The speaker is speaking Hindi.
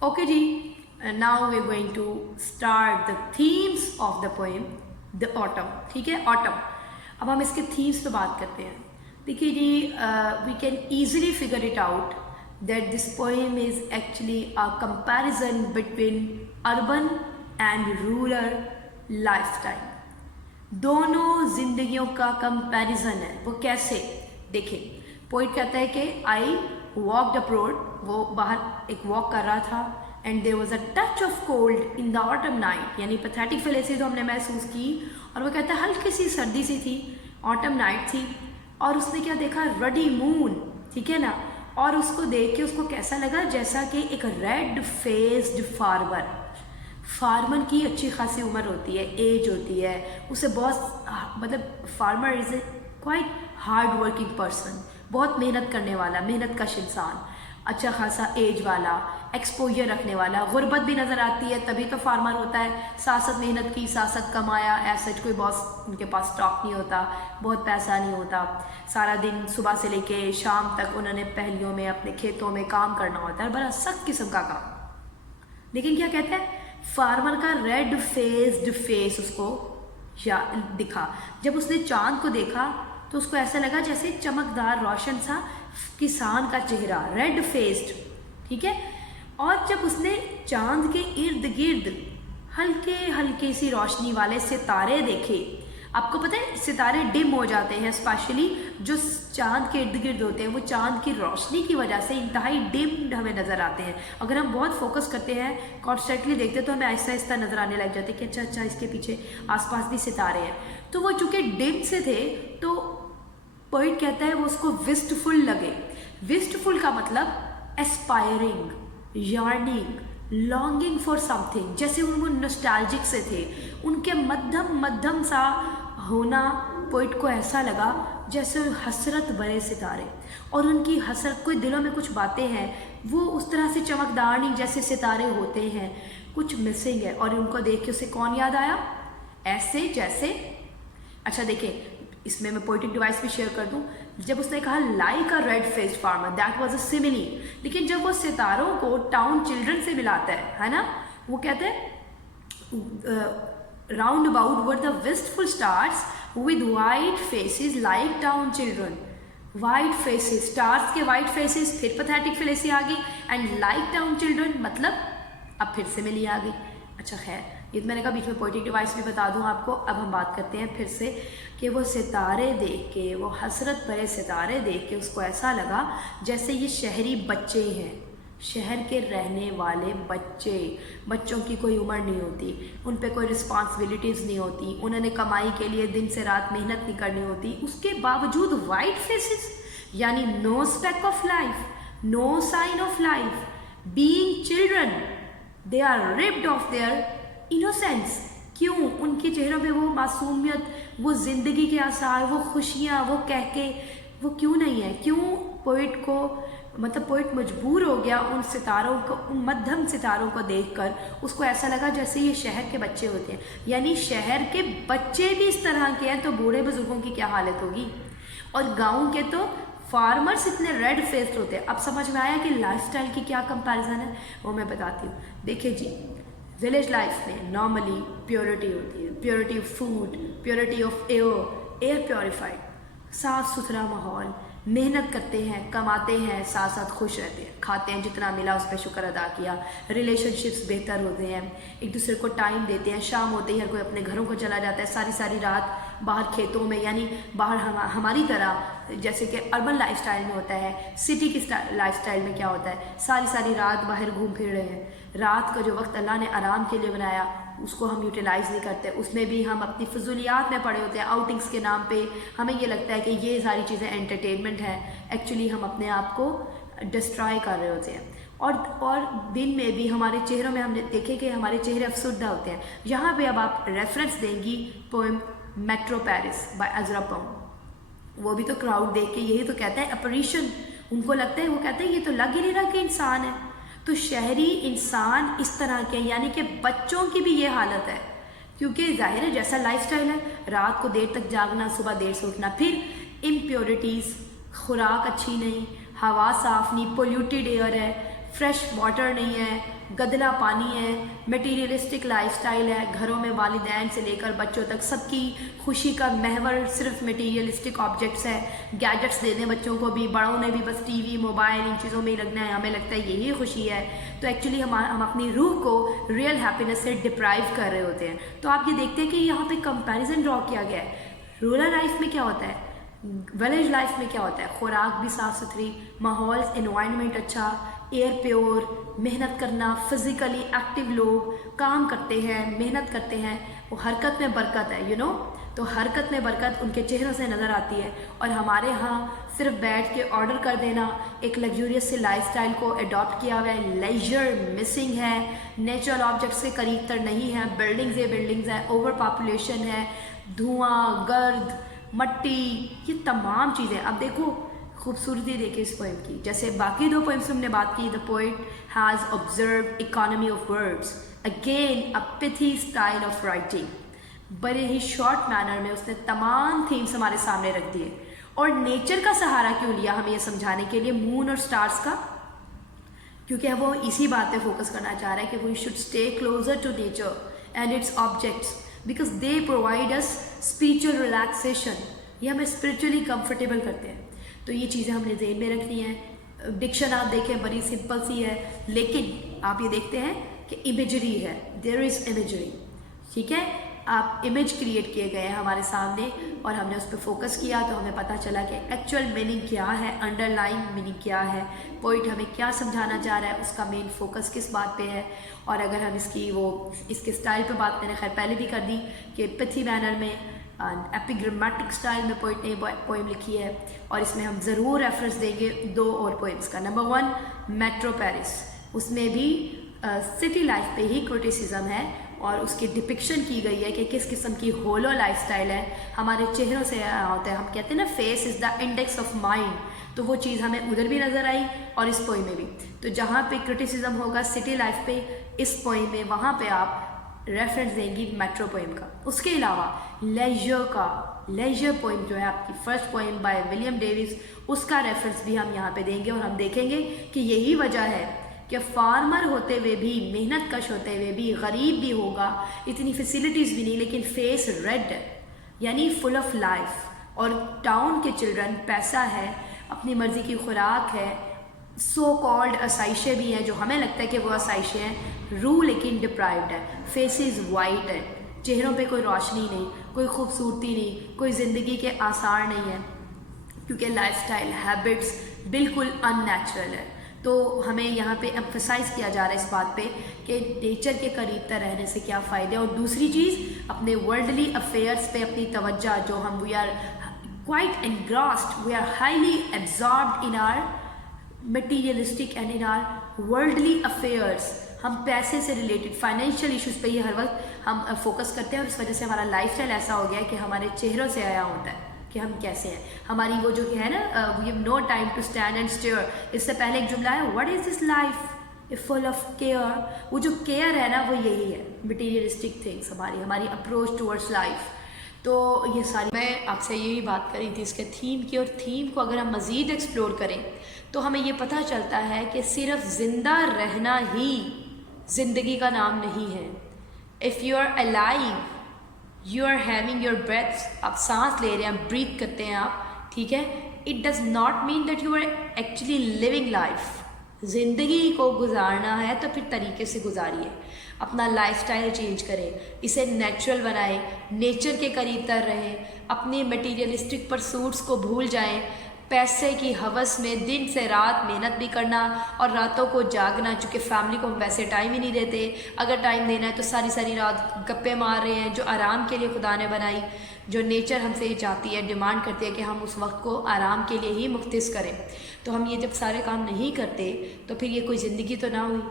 Okay ji, now we're going to start the themes of the poem The Autumn. ठीक है, autumn. अब हम इसके themes पे बात करते हैं. देखिए जी, we can easily figure it out that this poem is actually a comparison between urban and rural lifestyle. दोनों जिंदगियों का कंपैरिजन है. वो कैसे? देखिए, पोइट कहता है कि आई वॉकड अब्रॉड, वो बाहर एक वॉक कर रहा था, and there was a touch of cold in the autumn night, यानी पैथेटिक फेलेसी तो हमने महसूस की. और वो कहता है हल्की सी सर्दी सी थी, ऑटम नाइट थी, और उसने क्या देखा, रडी मून, ठीक है ना. और उसको देख के उसको कैसा लगा, जैसा कि एक रेड फेस्ड फार्मर की अच्छी खासी उम्र होती है, एज होती है, उसे बहुत, मतलब farmer is a quite hard working person, बहुत मेहनत करने वाला, मेहनत कश इंसान, अच्छा खासा एज वाला, एक्सपोजर रखने वाला. गुर्बत भी नज़र आती है, तभी तो फार्मर होता है. साथ साथ मेहनत की, साथ साथ कमाया, ऐसा कोई बॉस उनके पास स्टॉक नहीं होता, बहुत पैसा नहीं होता. सारा दिन सुबह से लेके शाम तक उन्होंने पहलियों में अपने खेतों में काम करना होता है, बड़ा सख्त किस्म का काम. लेकिन क्या कहते हैं, फार्मर का रेड फेस्ड फेस उसको दिखा. जब उसने चांद को देखा तो उसको ऐसा लगा जैसे चमकदार रोशन सा किसान का चेहरा, रेड फेस्ड, ठीक है. और जब उसने चांद के इर्द गिर्द हल्के हल्के सी रोशनी वाले सितारे देखे. आपको पता है सितारे डिम हो जाते हैं, स्पेशली जो चांद के इर्द गिर्द होते हैं, वो चांद की रोशनी की वजह से इंतहाई डिम्ड हमें नज़र आते हैं. अगर हम बहुत फोकस करते हैं, कॉन्स्टेंटली देखते हैं, तो हमें आहिस्ता आहिस्ता नज़र आने लग जाते हैं कि अच्छा इसके पीछे आसपास भी सितारे हैं. तो वो चूँकि डिम से थे, तो पोइट कहता है वो उसको विस्टफुल लगे. विस्टफुल का मतलब एस्पायरिंग, यार्निंग, लॉन्गिंग फॉर समथिंग, जैसे वो नॉस्टैल्जिक से थे. उनके मध्यम मध्यम सा होना पोइट को ऐसा लगा जैसे हसरत भरे सितारे, और उनकी हसरत, कोई दिलों में कुछ बातें हैं, वो उस तरह से चमकदार नहीं जैसे सितारे होते हैं, कुछ मिसिंग है. और उनको देख के उसे कौन याद आया, ऐसे जैसे, अच्छा देखिए इसमें मैं पोइटिक डिवाइस भी शेयर कर दूं. जब उसने कहा like a red faced farmer, that was a simile. लेकिन जब वो सितारों को टाउन चिल्ड्रन से मिलाता है ना, वो कहते हैं round about were the wistful stars with white faces like town children. White faces, stars के वाइट फेसेस, फिर पैथेटिक फेलेसी आ गई, एंड लाइक टाउन चिल्ड्रन मतलब अब फिर सिमिली आ गई. अच्छा खैर, ये तो मैंने कहा बीच में पोइटिक डिवाइस भी बता दूं आपको. अब हम बात करते हैं फिर से कि वो सितारे देख के, वो हसरत भरे सितारे देख के उसको ऐसा लगा जैसे ये शहरी बच्चे हैं, शहर के रहने वाले बच्चों की कोई उम्र नहीं होती, उन पे कोई रिस्पॉन्सिबिलिटीज़ नहीं होती, उन्होंने कमाई के लिए दिन से रात मेहनत नहीं करनी होती. उसके बावजूद वाइट फेसेस, यानी no speck of life, no sign of life, being children, they are ripped off their innocence. क्यों? उनके चेहरों पे वो मासूमियत, वो ज़िंदगी के आसार, वो खुशियाँ, वो कह के वो क्यों नहीं है. क्यों? पोइट को, मतलब पोइट मजबूर हो गया उन सितारों को, उन मध्यम सितारों को देखकर. उसको ऐसा लगा जैसे ये शहर के बच्चे होते हैं, यानी शहर के बच्चे भी इस तरह के हैं तो बूढ़े बुजुर्गों की क्या हालत होगी. और गाँव के तो फार्मर्स इतने रेड फेस्ड होते हैं. अब समझ में आया कि लाइफस्टाइल की क्या कंपैरिजन है, वो मैं बताती हूँ. देखिए जी, विलेज लाइफ में नॉर्मली प्योरिटी होती है, purity of food, purity of air purified, साफ़ सुथरा माहौल, मेहनत करते हैं, कमाते हैं, साथ साथ खुश रहते हैं, खाते हैं जितना मिला उस पर शुक्र अदा किया, रिलेशनशिप्स बेहतर होते हैं, एक दूसरे को टाइम देते हैं, शाम होते ही हर कोई अपने घरों को चला जाता है, सारी सारी रात बाहर खेतों में, यानी बाहर हमारी तरह जैसे कि अर्बन लाइफस्टाइल में होता है, सिटी की लाइफस्टाइल में क्या होता है, सारी सारी रात बाहर घूम फिर रहे हैं. रात का जो वक्त अल्लाह ने आराम के लिए बनाया उसको हम यूटिलाइज़ नहीं करते, उसमें भी हम अपनी फजूलियात में पड़े होते हैं, आउटिंग्स के नाम पे. हमें ये लगता है कि ये सारी चीज़ें एंटरटेनमेंट है, एक्चुअली हम अपने आप को डिस्ट्रॉय कर रहे होते हैं. और दिन में भी हमारे चेहरों में हमने देखे कि हमारे चेहरे अफसुर्दा होते हैं. यहाँ पे अब आप रेफरेंस देंगी poem metro Paris by Ezra Pound. वो भी तो क्राउड देख के यही तो कहता है अपरीशन, उनको लगता है, वो कहते हैं ये तो लग ही नहीं रहा कि इंसान है. तो शहरी इंसान इस तरह के, यानी कि बच्चों की भी ये हालत है, क्योंकि जाहिर है जैसा लाइफस्टाइल है, रात को देर तक जागना, सुबह देर से उठना, फिर इम्प्योरिटीज़, खुराक अच्छी नहीं, हवा साफ़ नहीं, पोल्यूटेड एयर है, फ्रेश वाटर नहीं है, गदला पानी है, मटीरियलिस्टिक लाइफस्टाइल है, घरों में वालिदैन से लेकर बच्चों तक सबकी खुशी का महवर सिर्फ मटीरियलिस्टिक ऑब्जेक्ट्स है। गैजेट्स दे दें बच्चों को भी, बड़ों ने भी बस टीवी मोबाइल इन चीज़ों में ही लगना है, हमें लगता है यही खुशी है। तो एक्चुअली हम अपनी रूह को रियल हैप्पीनेस से डिप्राइव कर रहे होते हैं। तो आप ये देखते हैं कि यहाँ पे कंपैरिजन ड्रॉ किया गया है। रूरल लाइफ में क्या होता है, विलेज लाइफ में क्या होता है, खुराक भी साफ़ सुथरी, माहौल एनवायरनमेंट अच्छा, एयर प्योर, मेहनत करना, फिज़िकली एक्टिव लोग काम करते हैं, मेहनत करते हैं, वो हरकत में बरकत है, तो हरकत में बरकत उनके चेहरों से नज़र आती है। और हमारे यहाँ सिर्फ बैठ के ऑर्डर कर देना, एक लग्जूरियस से लाइफस्टाइल को अडॉप्ट किया हुआ है, लेजर मिसिंग है, नेचुरल ऑब्जेक्ट्स के करीब तर नहीं है, बिल्डिंग्स है, ओवर पॉपुलेशन है, धुआं, गर्द, मट्टी, ये तमाम चीज़ें। अब देखो खूबसूरती देखिए इस पोएम की, जैसे बाकी दो पोएम्स हमने बात की, the poet has observe economy of words, again a pithy style of writing, बड़े ही शॉर्ट मैनर में उसने तमाम थीम्स हमारे सामने रख दिए। और नेचर का सहारा क्यों लिया हमें ये समझाने के लिए, मून और स्टार्स का, क्योंकि वो इसी बात पे फोकस करना चाह रहा है कि we should stay closer to nature and its objects because they provide us spiritual relaxation, ये हमें स्पिरिचुअली कंफर्टेबल करते हैं। तो ये चीज़ें हमने ज़हन में रखनी है। डिक्शन आप देखें बड़ी सिंपल सी है, लेकिन आप ये देखते हैं कि इमेजरी है, देयर इज़ इमेजरी, ठीक है, आप इमेज क्रिएट किए गए हैं हमारे सामने और हमने उस पर फोकस किया, तो हमें पता चला कि एक्चुअल मीनिंग क्या है, अंडरलाइन मीनिंग क्या है, पोइट हमें क्या समझाना चाह रहा है, उसका मेन फोकस किस बात पे है। और अगर हम इसके स्टाइल पे बात मैंने खैर पहले भी कर दी कि पिथी मैनर में एपिग्रामेटिक स्टाइल में पोइट ने पोएम लिखी है, और इसमें हम ज़रूर रेफरेंस देंगे दो और पोएम्स का। नंबर 1 मेट्रो पेरिस, उसमें भी सिटी लाइफ पे ही क्रिटिसिज्म है और उसकी डिपिक्शन की गई है कि किस किस्म की होलो लाइफस्टाइल है, हमारे चेहरों से होता है। हम कहते हैं ना face is the index of mind, तो वो चीज़ हमें उधर भी नज़र आई और इस पोएम में भी। तो जहाँ पे क्रिटिसिज्म होगा सिटी लाइफ पे इस पोएम में, वहाँ पे आप रेफरेंस देंगी मेट्रो पोएम का। उसके अलावा लेजर पोएम जो है आपकी first poem by William Davis, उसका रेफरेंस भी हम यहाँ पे देंगे और हम देखेंगे कि यही वजह है कि फार्मर होते हुए भी, मेहनत कश होते हुए भी, गरीब भी होगा, इतनी फैसिलिटीज़ भी नहीं, लेकिन फेस रेड है, यानी फुल ऑफ लाइफ। और टाउन के चिल्ड्रन पैसा है, अपनी मर्ज़ी की खुराक है, सो कॉल्ड आसाइशें भी हैं जो हमें लगता है कि वो आसाइशें हैं, रूह लेकिन डिप्राइव्ड है, फेसेस वाइट है, चेहरों पे कोई रोशनी नहीं, कोई खूबसूरती नहीं, कोई ज़िंदगी के आसार नहीं है, क्योंकि लाइफस्टाइल हैबिट्स बिल्कुल अननेचुरल है। तो हमें यहाँ पे एम्फसाइज़ किया जा रहा है इस बात पे कि नेचर के करीब तर रहने से क्या फ़ायदे। और दूसरी चीज़, अपने वर्ल्डली अफेयर्स पे अपनी तवज्जो, जो हम we are quite engrossed, we are highly absorbed in our materialistic and in our worldly affairs, हम पैसे से रिलेटेड फाइनेंशियल इश्यूज़ पे ही हर वक्त हम फोकस करते हैं और इस वजह से हमारा लाइफस्टाइल ऐसा हो गया है कि हमारे चेहरों से आया होता है कि हम कैसे हैं। हमारी वो जो है ना, we have no time to stand and stare, इससे पहले एक जुमला है, what is this life if full of care. वो जो केयर है ना, वो यही है, मटीरियलिस्टिक थिंग्स, हमारी अप्रोच टूवर्ड्स लाइफ। तो ये सारी मैं आपसे यही बात करी थी इसके थीम की, और थीम को अगर हम मज़ीद एक्सप्लोर करें तो हमें ये पता चलता है कि सिर्फ ज़िंदा रहना ही ज़िंदगी का नाम नहीं है। If you are alive, you are having your breath, आप सांस ले रहे हैं, ब्रीथ करते हैं आप, ठीक है, it does not mean that you are actually living life. ज़िंदगी को गुजारना है तो फिर तरीके से गुजारिए, अपना लाइफस्टाइल चेंज करें, इसे नेचुरल बनाएं, नेचर के करीब तर रहें, अपने मटीरियलिस्टिक परसूट्स को भूल जाएं, पैसे की हवस में दिन से रात मेहनत भी करना और रातों को जागना, चूँकि फैमिली को हम वैसे टाइम ही नहीं देते, अगर टाइम देना है तो सारी सारी रात गप्पे मार रहे हैं, जो आराम के लिए खुदा ने बनाई, जो नेचर हमसे चाहती है, डिमांड करती है कि हम उस वक्त को आराम के लिए ही मुख्तिस करें। तो हम ये जब सारे काम नहीं करते तो फिर ये कोई ज़िंदगी तो ना हुई।